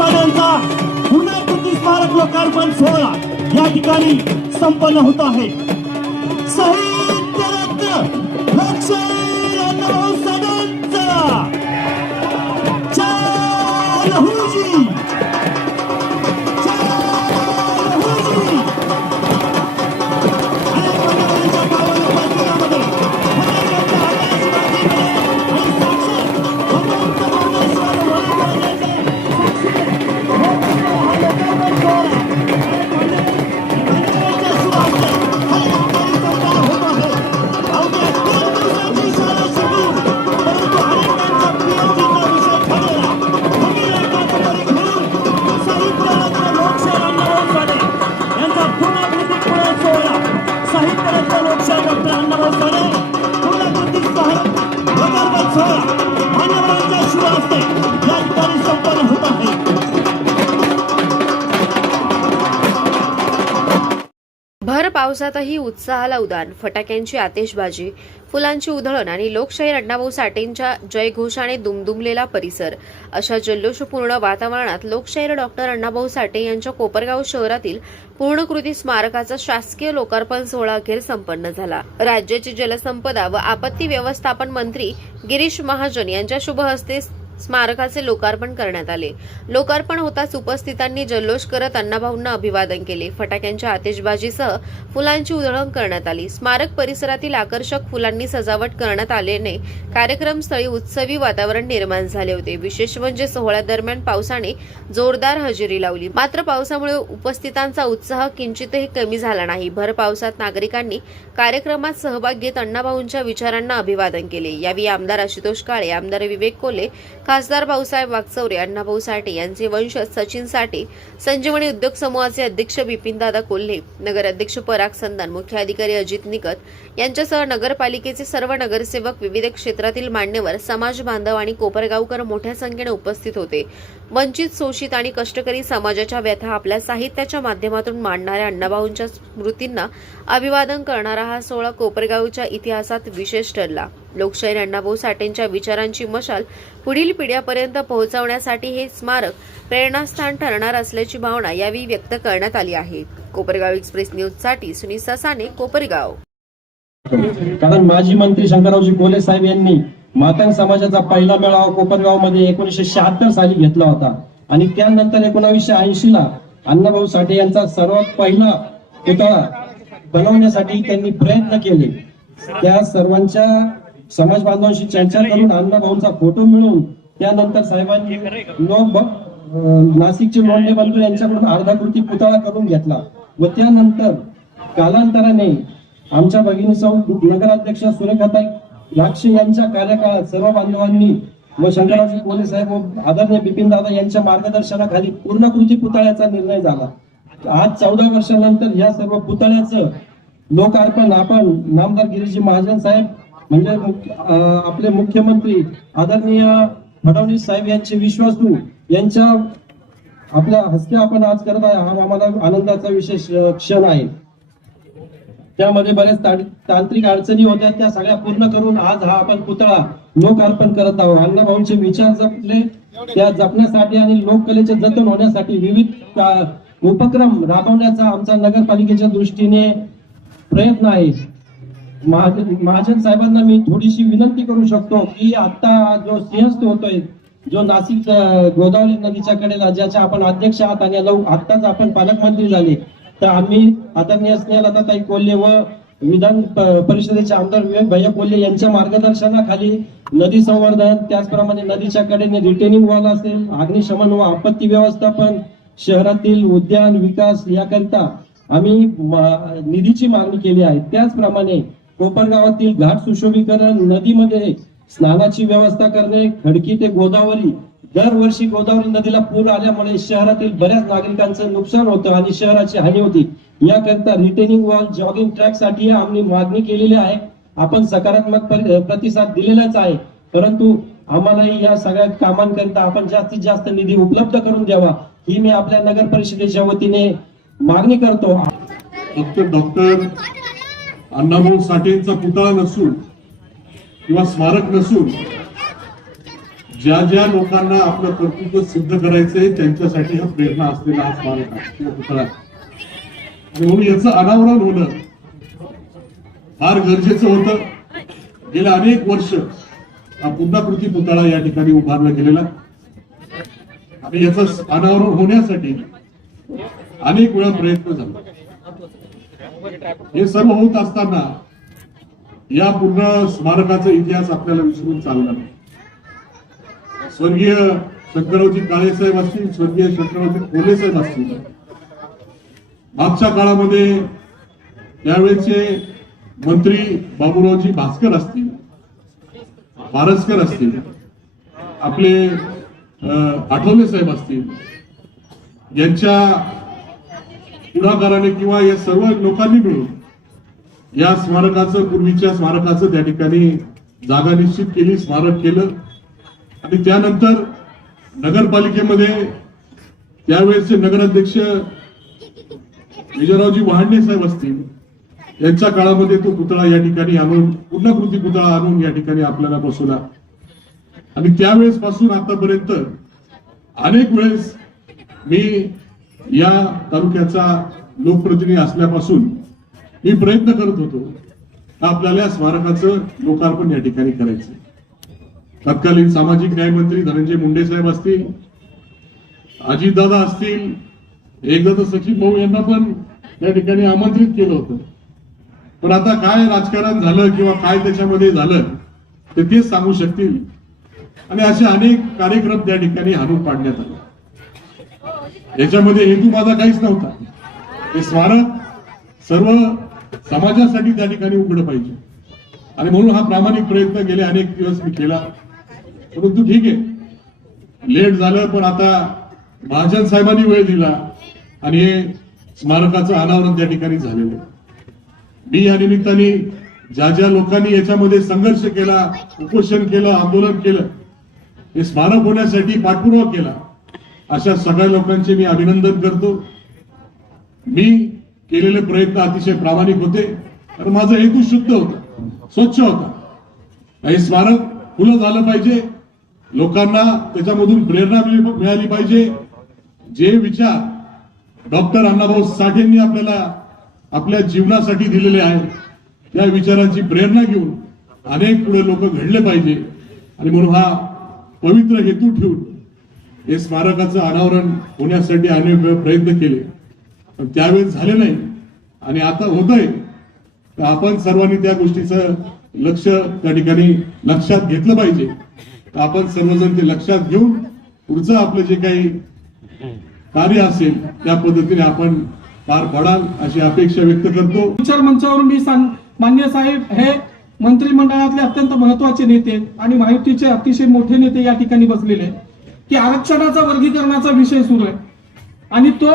साहेबांचा पुनर्कृती स्मारक लोकार्पण सोहळा या ठिकाणी संपन्न होत आहे। साहित्य रत्न लोकशाहीर अण्णाभाऊ साठेंचा जय लहूजी, भर पावसातही उत्साहाला उदान, फटाक्यांची आतिषबाजी, फुलांची उधळण आणि लोकशाहीर अण्णाभाऊ साठेंच्या जयघोषाने दुमदुमलेला परिसर अशा जल्लोषपूर्ण वातावरणात लोकशाहीर डॉक्टर अण्णाभाऊ साठे यांच्या कोपरगाव शहरातील पूर्णकृती स्मारकाचा शासकीय लोकार्पण सोहळा अखेर संपन्न झाला। राज्याचे जलसंपदा व आपत्ती व्यवस्थापन मंत्री गिरीश महाजन यांच्या शुभ हस्ते स्मारकाचे लोकार्पण करण्यात आले। लोकार्पण होताच उपस्थितांनी जल्लोष करत अण्णाभाऊंना अभिवादन केले। फटाक्यांच्या आतिषबाजीसह फुलांची उधळण करण्यात आली। स्मारक परिसरातील आकर्षक फुलांनी सजावट करण्यात आल्याने कार्यक्रमस्थळी उत्सवी वातावरण निर्माण झाले होते। विशेष म्हणजे सोहळ्यादरम्यान पावसाने जोरदार हजेरी लावली, मात्र पावसामुळे उपस्थितांचा उत्साह किंचितही कमी झाला नाही। भर पावसात नागरिकांनी कार्यक्रमात सहभाग घेत अण्णाभाऊंच्या विचारांना अभिवादन केले। यावेळी आमदार आशुतोष काळे, आमदार विवेक कोल्हे, खासदार भाऊसाहेब वागचौरे, अण्णाभाऊ साठे यांचे वंशज सचिन साठे, संजीवनी उद्योग समूहाचे अध्यक्ष बिपिनदादा कोल्हे, नगराध्यक्ष पराग संदान, मुख्य अधिकारी अजित निकत यांच्यासह नगरपालिकेचे सर्व नगरसेवक, विविध क्षेत्रातील मान्यवर, समाज बांधव आणि कोपरगावकर मोठ्या संख्येने उपस्थित होते। वंचित, शोषित आणि कष्टकरी समाजाच्या व्यथा आपल्या साहित्याच्या माध्यमातून मांडणाऱ्या अण्णाभाऊंच्या स्मृतींना अभिवादन करणारा हा सोहळा कोपरगावच्या इतिहासात विशेष ठरला। लोकशाहीर अण्णाभाऊ साठेंच्या विचारांची मशाल पुढील पिढ्यापर्यंत पोहोचवण्यासाठी हे स्मारक प्रेरणास्थान ठरणार असल्याची भावना यावेळी व्यक्त करण्यात आली आहे। कोपरगाव एक्सप्रेस न्यूजसाठी सुनील ससाने, कोपरगाव। कारण माजी मंत्री शंकररावजी कोल्हे साहेब यांनी मातंग समाजाचा पहिला मेळावा कोपरगाव मध्ये 1976 साली घेतला होता आणि त्यानंतर 1980 ला अण्णाभाऊ साठे यांचा सर्वात पहिला पुतळा बनवण्यासाठी त्यांनी प्रयत्न केले। त्या सर्वांच्या समाज बांधवांशी चर्चा करून अण्णाभाऊंचा फोटो मिळवून त्यानंतर साहेबांनी नाशिकचे लोंढे बंधू यांच्याकडून अर्धाकृती पुतळा करून घेतला व त्यानंतर कालांतराने आमच्या भगिनी सौ नगराध्यक्ष सुरेखाताई लाक्षे यांच्या कार्यकाळात सर्व बांधवांनी व शंकररावजी कोल्हे साहेब व आदरणीय बिपिनदादा यांच्या मार्गदर्शनाखाली पूर्णकृती पुतळ्याचा निर्णय झाला। आज 14 वर्षानंतर या सर्व पुतळ्याचं लोकार्पण आपण नामदार गिरीजी महाजन साहेब म्हणजे आपले मुख्यमंत्री आदरणीय फडणवीस साहेब यांचे विश्वासू यांच्या आपल्या हस्ते आपण आज करत आहे। हा आम्हाला आनंदाचा विशेष क्षण आहे। त्यामध्ये बरेच तांत्रिक अडचणी होत्या, त्या सगळ्या पूर्ण करून आज हा आपण पुतळा लोकार्पण करत आहोत। अण्णाभाऊंचे विचार जपले, त्या जपण्यासाठी आणि लोककलेचे जतन होण्यासाठी विविध उपक्रम राबवण्याचा आमचा नगरपालिकेच्या दृष्टीने प्रयत्न आहे। महाजन साहेबांना मी थोडीशी विनंती करू शकतो की आता जो सिंहस्थ होतोय, जो नाशिक गोदावरी नदीच्या कडेला ज्याच्या आपण अध्यक्ष आहात आणि आत्ताच आपण पालकमंत्री झाले, तर आम्ही आदरणीय स्नेहलताताई कोल्हे व विधान परिषदेचे आमदार विवेक भैया कोल्हे यांच्या मार्गदर्शनाखाली नदी संवर्धन, त्याचप्रमाणे नदीच्या कडेने रिटेनिंग वॉल असेल, अग्निशमन व आपत्ती व्यवस्थापन, शहरातील उद्यान विकास याकरिता आम्ही निधीची मागणी केली आहे। त्याचप्रमाणे कोपरगावातील घाट सुशोभीकरण, नदीमध्ये स्नानाची व्यवस्था करणे, खडकी ते गोदावरी, दरवर्षी गोदावरी नदीला पूर आल्यामुळे शहरातील बऱ्याच नागरिकांचं नुकसान होतं आणि शहराची हानी होती। याकरिता रिटेनिंग वॉल, जॉगिंग ट्रॅक साठी आम्ही मागणी केलेली आहे। आपण सकारात्मक प्रतिसाद दिलेलाच आहे, परंतु आम्हालाही या सगळ्या कामांकरिता आपण जास्तीत जास्त निधी उपलब्ध करून द्यावा ही मी आपल्या नगर परिषदेच्या वतीने मागणी करतो। डॉक्टर अण्णाभाऊ साठेंचा पुतळा नसून किंवा स्मारक नसून ज्या ज्या लोकांना आपलं कर्तृत्व सिद्ध करायचंय त्यांच्यासाठी हा प्रेरणा असलेला हा स्मारक आहे किंवा पुतळा आहे. आणि म्हणून याचं अनावरण होणं फार गरजेचं होतं. गेल्या अनेक वर्ष हा पूर्णाकृती पुतळा या ठिकाणी उभारला गेलेला आणि याचं अनावरण होण्यासाठी अनेक वेळा प्रयत्न झाला. हे सर्व होत असताना या पूर्ण स्मारकाचा इतिहास आपल्याला विसरून चालला नाही. स्वर्गीय शंकररावजी काळेसाहेब असतील, स्वर्गीय शंकररावजी कोल्हे साहेब असतील, मागच्या काळामध्ये त्यावेळेचे मंत्री बाबूरावजी भास्कर असतील, बारसकर असतील, आपले आठवले साहेब असतील, यांच्या पुढाकाराने किंवा या सर्व लोकांनी मिळून या स्मारकाचं, पूर्वीच्या स्मारकाचं त्या ठिकाणी जागा निश्चित केली, स्मारक केलं. आणि त्यानंतर नगरपालिकेमध्ये त्यावेळेसचे नगराध्यक्ष विजयरावजी वहाडणे साहेब असतील, यांच्या काळामध्ये तो पुतळा या ठिकाणी आणून, पूर्णाकृती पुतळा आणून या ठिकाणी आपल्याला बसवला. आणि त्यावेळेस पासून आतापर्यंत अनेक वेळेस मी या तालुक्याचा लोकप्रतिनिधी असल्यापासून मी प्रयत्न करत होतो आपल्याला स्मारकाचं लोकार्पण या ठिकाणी करायचं. तत्कालीन सामाजिक न्याय मंत्री धनंजय मुंडे साहेब असतील, अजितदादा असतील, एकदा तर सचिन भाऊ यांना पण या ठिकाणी आमंत्रित केलं होतं. पण आता काय राजकारण झालं किंवा काय त्याच्यामध्ये झालं ते तेच सांगू शकतील. आणि असे अनेक कार्यक्रम त्या ठिकाणी हाणून पाडण्यात आले. याच्यामध्ये हेतू माझा काहीच नव्हता. हे स्मारक सर्व समाजासाठी त्या ठिकाणी उघडं पाहिजे आणि म्हणून हा प्रामाणिक प्रयत्न गेले अनेक दिवस मी केला. परंतु ठीक आहे, लेट झालं, पण आता महाजन साहेबांनी वेळ दिला आणि हे स्मारकाचं अनावरण त्या ठिकाणी झालेलं आहे. मी या निमित्ताने ज्या ज्या लोकांनी याच्यामध्ये संघर्ष केला, उपोषण केलं, आंदोलन केलं, हे स्मारक होण्यासाठी पाठपुरावा केला, अशा सगळ्या लोकांचे मी अभिनंदन करतो. मी केलेले प्रयत्न अतिशय प्रामाणिक होते, कारण माझा हेतू शुद्ध होता, स्वच्छ होता. हे स्मारक खुलं झालं पाहिजे, लोकांना त्याच्यामधून प्रेरणा मिळाली पाहिजे. जे विचार डॉक्टर अण्णाभाऊ साठेंनी आपल्याला आपल्या जीवनासाठी दिलेले आहेत, त्या विचारांची प्रेरणा घेऊन अनेक पुढे लोक घडले पाहिजे. आणि म्हणून हा पवित्र हेतू ठेवून हे स्मारकाचं अनावरण होण्यासाठी अनेक वेळ प्रयत्न केले, पण त्यावेळेस झाले नाही. आणि आता होत आहे, तर आपण सर्वांनी त्या गोष्टीचं लक्ष त्या ठिकाणी लक्षात घेतलं पाहिजे. तर आपण सर्वजण ते लक्षात घेऊन पुढचं आपलं जे काही कार्य असेल त्या पद्धतीने आपण पार पाडाल अशी अपेक्षा व्यक्त करतो. विचार मंचावरून मी मान्य साहेब हे मंत्रिमंडळातले अत्यंत महत्वाचे नेते आणि महायुतीचे अतिशय मोठे नेते या ठिकाणी बसलेले आहेत की आरक्षणाचा वर्गीकरणाचा विषय सुरू आहे आणि तो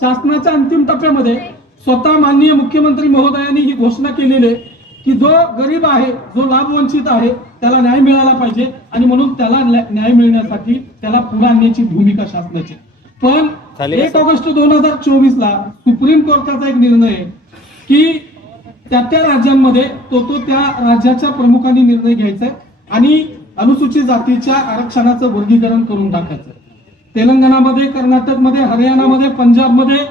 शासनाच्या अंतिम टप्प्यामध्ये स्वतः माननीय मुख्यमंत्री महोदयांनी ही घोषणा केलेली आहे की जो गरीब आहे, जो लाभवंचित आहे, त्याला न्याय मिळाला पाहिजे आणि म्हणून त्याला न्याय मिळण्यासाठी त्याला पुढे आणण्याची भूमिका शासनाची. पण 1 ऑगस्ट 2024 ला सुप्रीम कोर्टाचा एक निर्णय आहे की त्या राज्यांमध्ये तो त्या राज्याच्या प्रमुखांनी निर्णय घ्यायचा आहे आणि अनुसूचित जातीच्या आरक्षणाचं वर्गीकरण करून टाकायचं. तेलंगणामध्ये, कर्नाटकमध्ये, हरियाणामध्ये, पंजाबमध्ये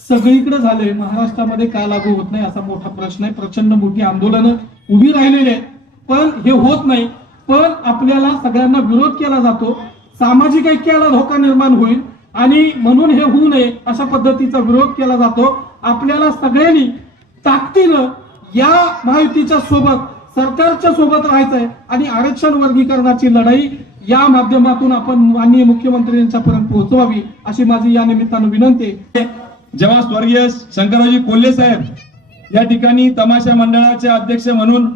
सगळीकडे झाले, महाराष्ट्रामध्ये का लागू होत नाही असा मोठा प्रश्न आहे. प्रचंड मोठी आंदोलनं उभी राहिलेली आहेत, पण हे होत नाही. पण आपल्याला सगळ्यांना विरोध केला जातो, सामाजिक ऐक्याला धोका निर्माण होईल आणि म्हणून हे होऊ नये अशा पद्धतीचा विरोध केला जातो. आपल्याला सगळ्यांनी ताकदीनं या महायुतीच्या सोबत, सरकारच्या सोबत राहायचंय आणि आरक्षण वर्गीकरणाची लढाई या माध्यमातून आपण माननीय मुख्यमंत्री यांच्यापर्यंत पोहोचवावी अशी माझी या निमित्तानं विनंती आहे. जेव्हा स्वर्गीय शंकररावजी कोल्हे साहेब या ठिकाणी तमाशा मंडळाचे अध्यक्ष म्हणून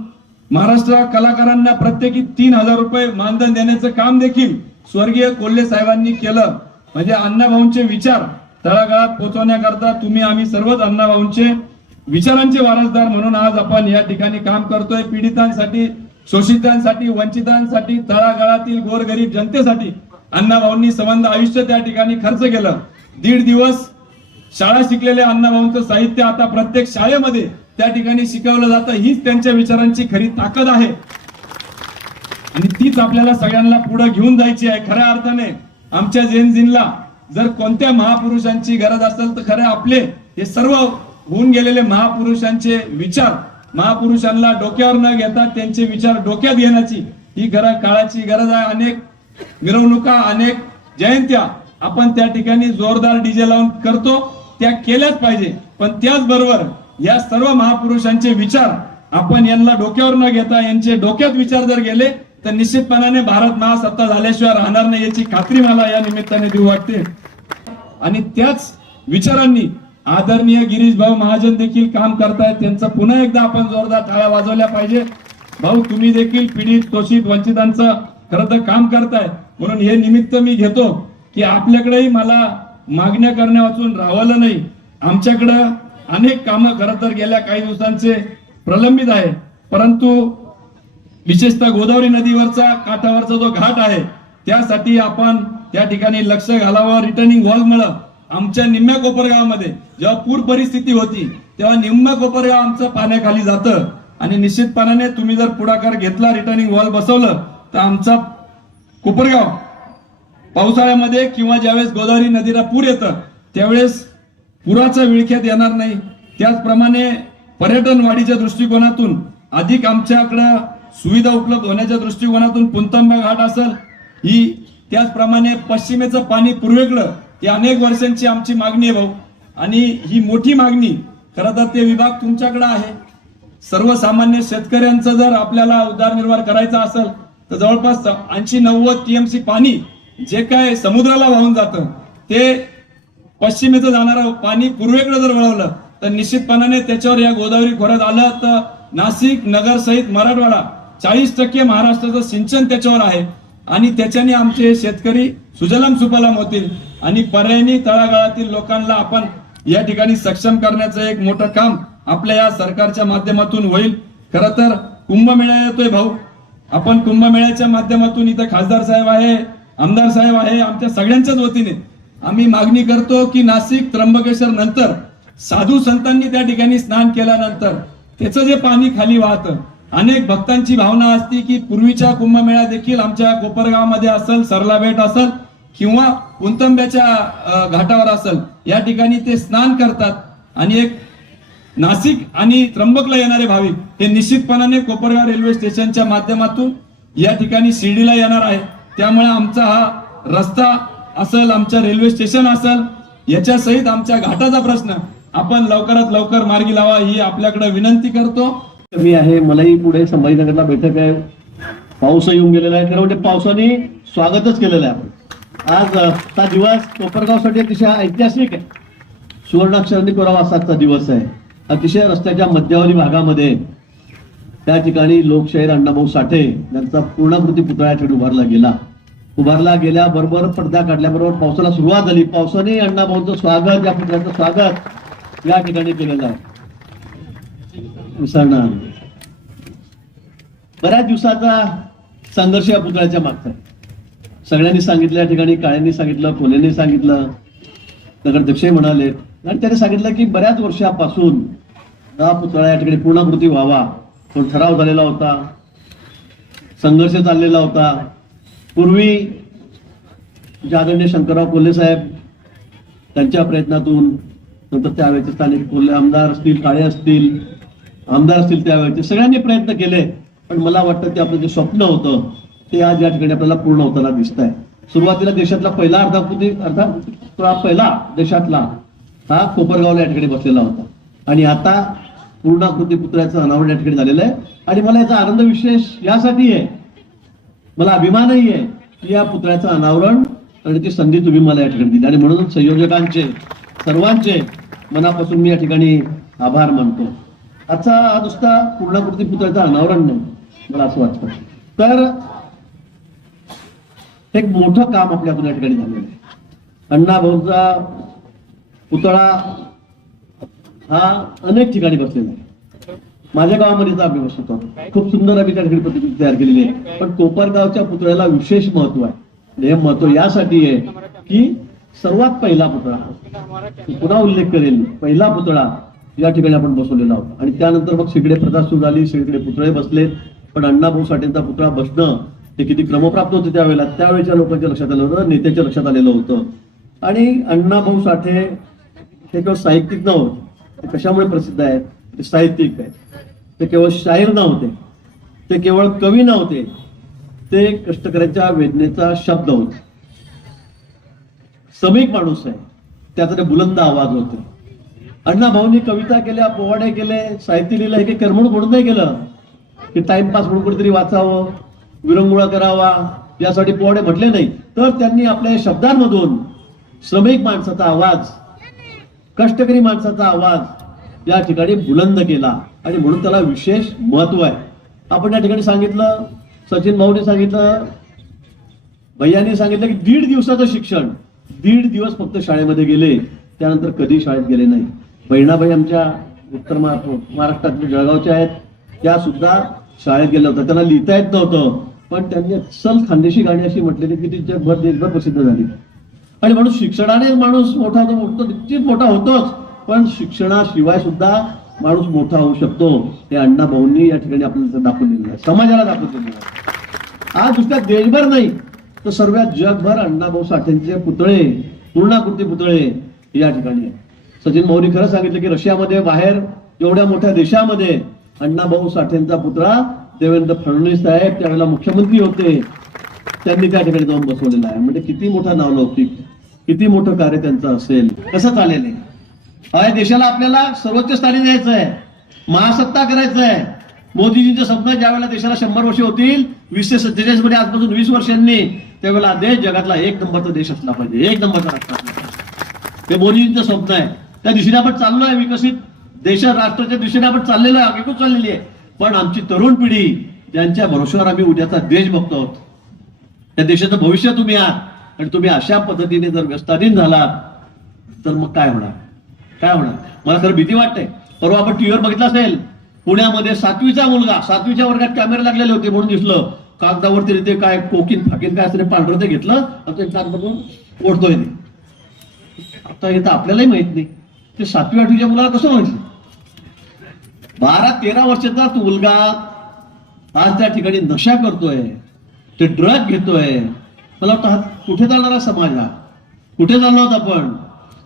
महाराष्ट्र कलाकारांना प्रत्येकी 3,000 रुपये मानधन देण्याचं काम देखील स्वर्गीय कोल्हे साहेबांनी केलं. म्हणजे अण्णाभाऊंचे विचार तळागाळात पोहोचवण्याकरता तुम्ही आम्ही सर्वच अण्णाभाऊंचे विचारांचे वारसदार म्हणून आज आपण या ठिकाणी काम करतोय. पीडितांसाठी, शोषितांसाठी, वंचितांसाठी, तळागाळातील गोरगरीब जनतेसाठी अण्णाभाऊंनी संबंध आयुष्य त्या ठिकाणी खर्च केलं. 1.5 दिवस शाळा शिकलेल्या अण्णाभाऊंचं साहित्य आता प्रत्येक शाळेमध्ये त्या ठिकाणी शिकवलं जातं. हीच त्यांच्या विचारांची खरी ताकद आहे. आणि तीच आपल्याला सगळ्यांना पुढे घेऊन जायची आहे. खऱ्या अर्थाने आमच्या जेनझीनला जर कोणत्या महापुरुषांची गरज असेल तर खरे आपले हे सर्व होऊन गेलेले महापुरुषांचे विचार, महापुरुषांना डोक्यावर न घेता त्यांचे विचार डोक्यात घेण्याची ही काळाची गरज आहे. अनेक मिरवणुका, अनेक जयंत्या आपण त्या ठिकाणी जोरदार डीजे लावून करतो, त्या केल्याच पाहिजे. पण त्याचबरोबर या सर्व महापुरुषांचे विचार आपण यांना डोक्यावर न घेता यांचे डोक्यात विचार जर गेले तर निश्चितपणाने भारत महासत्ता झाल्याशिवाय राहणार नाही याची खात्री मला या निमित्ताने देऊ वाटते. आणि त्याच विचारांनी आदरणीय गिरीश भाऊ महाजन देखील काम करतायत. त्यांचं पुन्हा एकदा आपण जोरदार टाळ्या वाजवल्या पाहिजे. भाऊ, तुम्ही देखील पीडित, शोषित, वंचितांचं खरं तर काम करताय. म्हणून हे निमित्त मी घेतो की आपल्याकडेही मला मागण्या करण्या वाचून राहवलं नाही. आमच्याकडं अनेक कामं खरं तर गेल्या काही दिवसांचे प्रलंबित आहे. परंतु विशेषतः गोदावरी नदीवरचा काठावरचा जो घाट आहे त्यासाठी आपण त्या ठिकाणी लक्ष घालावं. रिटर्निंग वॉलमुळे आमच्या निम्म्या कोपरगावामध्ये जेव्हा पूर परिस्थिती होती तेव्हा निम्म्या कोपरगाव आमचं पाण्याखाली जातं. आणि निश्चितपणाने तुम्ही जर पुढाकार घेतला, रिटर्निंग वॉल बसवलं तर आमचा कोपरगाव पावसाळ्यामध्ये किंवा ज्यावेळेस गोदावरी नदीला पूर येतं त्यावेळेस पुराचा विळख्यात येणार नाही. त्याचप्रमाणे पर्यटन वाढीच्या दृष्टिकोनातून अधिक आमच्याकडं सुविधा उपलब्ध होण्याच्या दृष्टिकोनातून पुंतंबा घाट असेल ही, त्याचप्रमाणे पश्चिमेचं पाणी पूर्वेकडं, ही अनेक वर्षांची आमची मागणी आहे भाऊ. आणि ही मोठी मागणी खरं तर ते विभाग तुमच्याकडे आहे. सर्वसामान्य शेतकऱ्यांचं जर आपल्याला उदरनिर्वाह करायचा असेल तर जवळपास 80-90 TMC पाणी जे काय समुद्राला वाहून जातं ते पश्चिमेचं जाणारं पाणी पूर्वेकडे जर वळवलं तर निश्चितपणाने त्याच्यावर या गोदावरी खोऱ्यात आलं तर नाशिक, नगर सहित मराठवाडा 40% महाराष्ट्राचं सिंचन त्याच्यावर आहे. आणि त्याच्याने आमचे शेतकरी सुजलाम सुफलाम होतील. आणि पर्यायी तळागाळातील लोकांना आपण या ठिकाणी सक्षम करण्याचं एक मोठं काम आपल्या या सरकारच्या माध्यमातून होईल. खरं तर कुंभमेळा येतोय भाऊ. आपण कुंभमेळ्याच्या माध्यमातून इथं खासदार साहेब आहे, आमदार साहेब आहे, आमच्या सगळ्यांच्याच वतीने आम्ही मागणी करतो की नाशिक, त्र्यंबकेश्वर नंतर साधू संतांनी त्या ठिकाणी स्नान केल्यानंतर त्याचं जे पाणी खाली वाहतं, अनेक भक्तांची भावना असते की पूर्वीच्या कुंभमेळा देखील आमच्या कोपरगावमध्ये असेल, सरला बेट असेल किंवा पुंतंब्याच्या घाटावर असेल, या ठिकाणी ते स्नान करतात. आणि एक नाशिक आणि त्र्यंबकला येणारे भाविक हे निश्चितपणाने कोपरगाव रेल्वे स्टेशनच्या माध्यमातून या ठिकाणी शिर्डीला येणार आहे. त्यामुळे आमचा हा रस्ता असेल, आमच्या रेल्वे स्टेशन असेल, याच्या सहित आमच्या घाटाचा प्रश्न आपण लवकरात लवकर मार्गी लावा ही आपल्याकडे विनंती करतो. मी आहे, मलाही पुढे संभाजीनगरला बैठक आहे. पाऊस येऊन गेलेला आहे. खरं म्हणजे पावसाने स्वागतच केलेलं आहे. आपण आज हा दिवस कोपरगावसाठी अतिशय ऐतिहासिक आहे. सुवर्णाक्षरांनी कोरावा असाचा दिवस आहे. अतिशय रस्त्याच्या मध्यवर्ती भागामध्ये त्या ठिकाणी लोकशाहीर अण्णाभाऊ साठे यांचा पूर्णाकृती पुतळा या ठिकाणी उभारला गेल्याबरोबर पडदा काढल्याबरोबर पावसाला सुरुवात झाली. पावसाने अण्णाभाऊंचं स्वागत, या पुतळ्याचं स्वागत या ठिकाणी केलेलं आहे. विसरणार बऱ्याच दिवसाचा संघर्ष या पुतळ्याच्या मागचा आहे. सगळ्यांनी सांगितलं, या ठिकाणी काळ्यांनी सांगितलं, कोल्हेंनी सांगितलं, नगराध्यक्षही म्हणाले आणि त्याने सांगितलं की बऱ्याच वर्षापासून हा पुतळा या ठिकाणी पूर्णाकृती व्हावा. तो ठराव झालेला होता, संघर्ष चाललेला होता. पूर्वी आदरणीय शंकरराव कोल्हे साहेब त्यांच्या प्रयत्नातून, नंतर त्यावेळेचे स्थानिक कोल्हे आमदार असतील, काळे असतील, आमदार असतील, त्यावेळेचे सगळ्यांनी प्रयत्न केले. पण मला वाटतं ते आपलं जे स्वप्न होतं ते आज या ठिकाणी आपल्याला पूर्ण होताना दिसत आहे. सुरुवातीला देशातला पहिला पहिला देशातला हा कोपरगावला या ठिकाणी बसलेला होता आणि आता पूर्णाकृती पुतळ्याचं अनावरण या ठिकाणी झालेलं आहे. आणि मला याचा आनंद विशेष यासाठी आहे, मला अभिमानही आहे की या पुतळ्याचं अनावरण करण्याची संधी तुम्ही मला या ठिकाणी दिली. आणि म्हणून संयोजकांचे सर्वांचे मनापासून मी या ठिकाणी आभार मानतो. आजचा नुसता पूर्णाकृती पुतळ्याचं अनावरण नाही, मला असं वाटतं तर एक मोठं काम आपल्याकडून या ठिकाणी झालेलं आहे. अण्णाभाऊंचा पुतळा हा अनेक ठिकाणी बसलेला आहे. माझ्या गावामध्ये आम्ही बसतो, खूप सुंदर आम्ही त्या ठिकाणी प्रतिकृती तयार केलेली आहे. पण कोपरगावच्या पुतळ्याला विशेष महत्व आहे. हे महत्व यासाठी आहे की सर्वात पहिला पुतळा, पुन्हा उल्लेख करेल, पहिला पुतळा या ठिकाणी आपण बसवलेला होता. आणि त्यानंतर मग सगळे प्रथा सुरू झाली, सगळीकडे पुतळे बसले. पण अण्णाभाऊ साठेंचा पुतळा बसणं ते किती क्रमप्राप्त होते त्यावेळेला, त्यावेळेच्या लोकांच्या लक्षात आलं होतं, नेत्याच्या लक्षात आलेलं होतं. आणि अण्णाभाऊ साठे हे केवळ साहित्यिक नव्हते, ते कशामुळे प्रसिद्ध आहेत? ते साहित्यिक आहेत. ते केवळ शाहीर नव्हते, ते केवळ कवी नव्हते, ते कष्टकऱ्यांच्या वेदनेचा शब्द होते. समीक माणूस आहे, त्याचा ते बुलंद आवाज होते. अण्णाभाऊंनी कविता केल्या, पोवाडे केले, साहित्य लिहिलं, हे काही करमणूक म्हणून नाही केलं की टाइमपास म्हणून कुठेतरी वाचावं, विरंगुळा करावा यासाठी पोवाडे म्हटले नाही. तर त्यांनी आपल्या शब्दांमधून श्रमिक माणसाचा आवाज, कष्टकरी माणसाचा आवाज या ठिकाणी बुलंद केला आणि म्हणून त्याला विशेष महत्व आहे. आपण या ठिकाणी सांगितलं, सचिन भाऊने सांगितलं, भैयांनी सांगितलं की 1.5 दिवसाचं शिक्षण, 1.5 दिवस फक्त शाळेमध्ये गेले, त्यानंतर कधी शाळेत गेले नाही. बहिणाबाई आमच्या उत्तर महाराष्ट्रातल्या जळगावच्या आहेत, त्या सुद्धा शाळेत गेल्या होत्या. त्यांना लिहिता येत नव्हतं, पण त्यांनी सल खानदेशी गाणी अशी म्हटलेली की ती जगभर देशभर प्रसिद्ध झाली. आणि म्हणून शिक्षणाने माणूस मोठा होतो, निश्चित मोठा होतोच, पण शिक्षणाशिवाय सुद्धा माणूस मोठा होऊ शकतो. हे अण्णाभाऊंनी या ठिकाणी आपल्याला दाखवून दिलेलं आहे, समाजाला दाखवून दिलेलं आहे. आज नुसत्या देशभर नाही तर सर्व जगभर अण्णाभाऊ साठेंचे पुतळे, पूर्णाकृती पुतळे या ठिकाणी आहेत. सचिन भाऊनी खरं सांगितलं की रशियामध्ये, बाहेर एवढ्या मोठ्या देशामध्ये अण्णाभाऊ साठेंचा पुतळा देवेंद्र फडणवीस साहेब त्यावेळेला मुख्यमंत्री होते, त्यांनी त्या ठिकाणी जाऊन बसवलेला आहे. म्हणजे किती मोठा नावलौकिक, किती मोठं कार्य त्यांचं असेल. कसं चालेल या देशाला आपल्याला सर्वोच्च स्थानी द्यायचं आहे, महासत्ता करायचं आहे. मोदीजींचं स्वप्न ज्यावेळेला देशाला 100 वर्ष होतील, 2047 मध्ये आजपासून 20 वर्षांनी, त्यावेळेला देश जगातला 1 नंबरचा देश असला पाहिजे, 1 नंबरचा राष्ट्र असला पाहिजे. ते मोदीजींचं स्वप्न आहे. त्या दिशेने आपण चाललोय, विकसित देश राष्ट्राच्या दिशेने आपण चाललेलो आहे, आगेकूच चाललेली आहे. पण आमची तरुण पिढी, ज्यांच्या भरोश्यावर आम्ही उद्याचा देश बघतो आहोत, त्या देशाचं भविष्य तुम्ही आहात आणि तुम्ही अशा पद्धतीने जर व्यवस्थाधीन झालात तर मग काय होणार, काय होणार? मला खरं भीती वाटते. परवा आपण टीव्हीवर बघितलं असेल, पुण्यामध्ये 7वीचा मुलगा, 7वीच्या वर्गात कॅमेरे लागलेले होते म्हणून दिसलं, कागदावरती ते काय कोकीन फाकीन काय असं पांढरं ते घेतलं आणि ते कागद बघून ओढतोय. आता हे तर आपल्यालाही माहित नाही, ते 7वी 8वीच्या मुलाला कसं माहिती? 12-13 वर्षाचा तो मुलगा आज त्या ठिकाणी नशा करतोय, ते ड्रग घेतोय. मला वाटतं हा कुठे जाणारा समाज, हा कुठे चाललो आहोत आपण?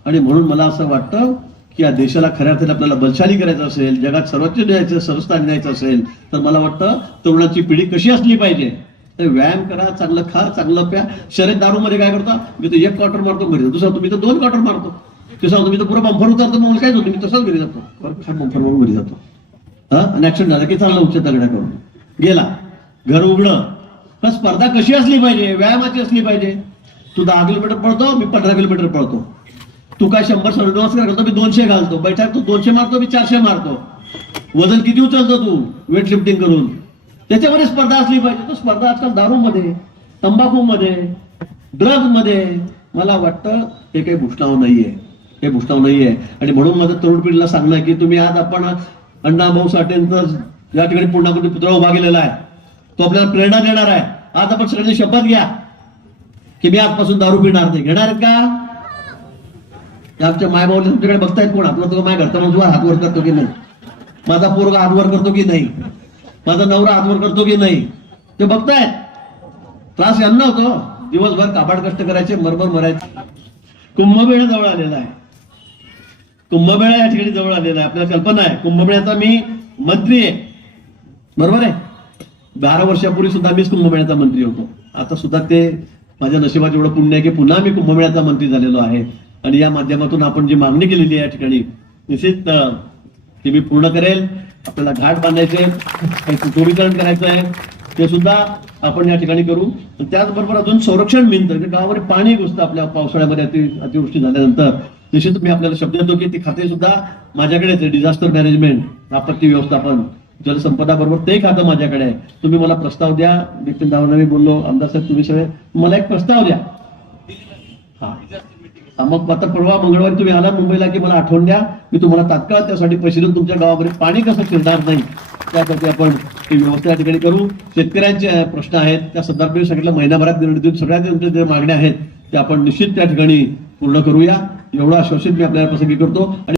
आणि म्हणून मला असं वाटतं की या देशाला खऱ्या अर्थाने आपल्याला बलशाली करायचं असेल, जगात सर्वोच्च द्यायचं, सर्वस्थानी द्यायचं असेल, तर मला वाटतं तरुणाची पिढी कशी असली पाहिजे? तर व्यायाम करा, चांगलं खा, चांगलं प्या. शर्यत दारूमध्ये काय करता? मी तर 1 क्वार्टर मारतो घरी, दुसरा तुम्ही तर 2 क्वार्टर मारतो, तिसरा तुम्ही तर पुरा बंफर उतरतो, मग काय होतं? मी तसंच घरी जातो, बंफर म्हणून घरी जातो. आणि ऍक्सिडेंट झाला की चाललं उच्च दगडा करून गेला, घर उघडं. पण स्पर्धा कशी असली पाहिजे? व्यायामाची असली पाहिजे. तू 10 किलोमीटर पळतो, मी 15 किलोमीटर पळतो. तू काय 100 नमस्कार करतो, मी 200 घालतो. बैठक तू 200 मारतो, मी 400 मारतो. वजन किती उचलतो तू वेट लिफ्टिंग करून? त्याच्यामध्ये स्पर्धा असली पाहिजे. तो स्पर्धा आजकाल दारूमध्ये, तंबाखूमध्ये, ड्रग्जमध्ये, मला वाटतं हे काही भूषणाव नाहीये, हे भूषणाव नाहीये. आणि म्हणून माझं तरुण पिढीला सांगणं आहे की तुम्ही आज आपण अण्णाभाऊ साठेंचं या ठिकाणी पूर्णाकृती पुतळा उभा केलेला आहे, तो आपल्याला प्रेरणा देणार आहे. आज आपण सगळ्यांनी शपथ घ्या की मी आजपासून दारू पिणार नाही. घेणार आहेत का? आमच्या मायबाऊला तुमच्याकडे बघतायत कोण? आपला तो माझ्या घरचा माणूस हात वर करतो की नाही, माझा पोरगा हात वर करतो की नाही, माझा नवरा हात वर करतो की नाही, ते बघतायत. त्रास यांना होतो, दिवसभर काबाड कष्ट करायचे, मरमर मरायचे. कुंभमेळा जवळ आलेला आहे, कुंभमेळा या ठिकाणी जवळ आलेला आहे. आपल्याला कल्पना आहे कुंभमेळ्याचा मी मंत्री आहे, बरोबर आहे. 12 वर्षापूर्वी सुद्धा मीच कुंभमेळ्याचा मंत्री होतो. आता सुद्धा ते माझ्या नशिबात एवढं पुण्य आहे की पुन्हा मी कुंभमेळ्याचा मंत्री झालेलो आहे. आणि या माध्यमातून आपण जी मागणी केलेली आहे या ठिकाणी निश्चित ती मी पूर्ण करेल. आपल्याला घाट बांधायचे, काही सुशोभीकरण करायचं आहे, ते सुद्धा आपण या ठिकाणी करू. त्याचबरोबर अजून संरक्षण भिंत, गावामध्ये पाणी घुसतं आपल्या पावसाळ्यामध्ये अतिवृष्टी झाल्यानंतर. निश्चित मी आपल्याला शब्द देतो की ती खाते सुद्धा माझ्याकडेच आहे. डिझास्टर मॅनेजमेंट, आपत्ती व्यवस्थापन, जलसंपदा बरोबर ते खातं माझ्याकडे आहे. तुम्ही मला प्रस्ताव द्या. नितीन दावणे बोललो, आमदार साहेब तुम्ही सगळे मला एक प्रस्ताव द्या. मग आता परवा मंगळवारी तुम्ही आला मुंबईला की मला आठवण द्या, मी तुम्हाला तात्काळ त्यासाठी पैसे देऊन तुमच्या गावामध्ये पाणी कसं शिरणार नाही त्यासाठी आपण ती व्यवस्था या ठिकाणी करू. शेतकऱ्यांचे प्रश्न आहेत त्या संदर्भात सांगितलं, महिनाभरात निर्णय देऊन सगळ्या तुमच्या जे मागण्या आहेत त्या आपण निश्चित त्या ठिकाणी पूर्ण करूया, एवढं आश्वासन मी आपल्याला प्रसंगी करतो. आणि